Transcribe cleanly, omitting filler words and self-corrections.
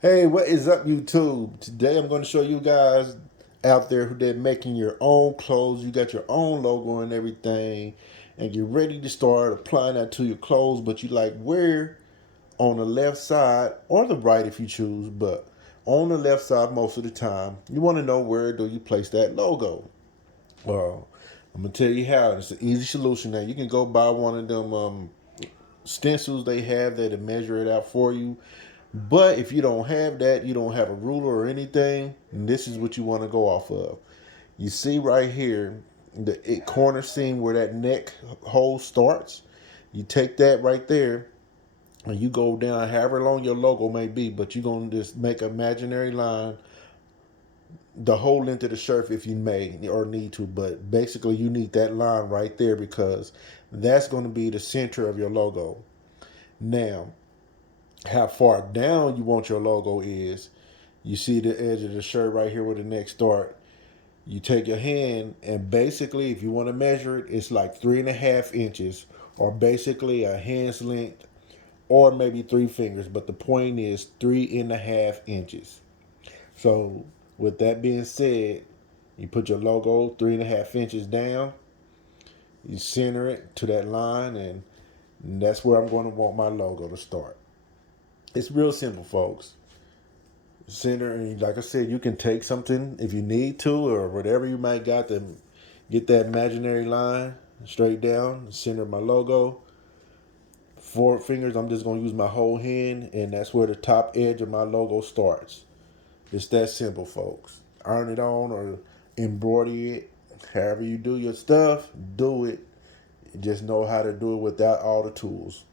Hey, what is up, YouTube? Today I'm going to show you guys out there who they're making your own clothes. You got your own logo and everything, and you're ready to start applying that to your clothes, but you like where on the left side or the right if you choose, but on the left side most of the time, you want to know where do you place that logo. Well, I'm gonna tell you how. It's an easy solution. Now you can go buy one of them stencils they have that measure it out for you. But if you don't have that, you don't have a ruler or anything, this is what you want to go off of. You see right here, the corner seam where that neck hole starts. You take that right there and you go down however long your logo may be, but you're going to just make an imaginary line the whole length of the shirt if you may or need to. But basically, you need that line right there because that's going to be the center of your logo. Now, how far down you want your logo is, you see the edge of the shirt right here where the neck start. You take your hand and basically, if you want to measure it, it's like 3.5 inches, or basically a hand's length, or maybe 3 fingers. But the point is 3.5 inches. So with that being said, you put your logo 3.5 inches down. You center it to that line, and that's where I'm going to want my logo to start. It's real simple, folks. Center, and like I said, you can take something if you need to, or whatever you might got to get that imaginary line straight down. Center my logo. 4 fingers. I'm just gonna use my whole hand, and that's where the top edge of my logo starts. It's that simple, folks. Iron it on or embroider it. However you do your stuff, do it. Just know how to do it without all the tools.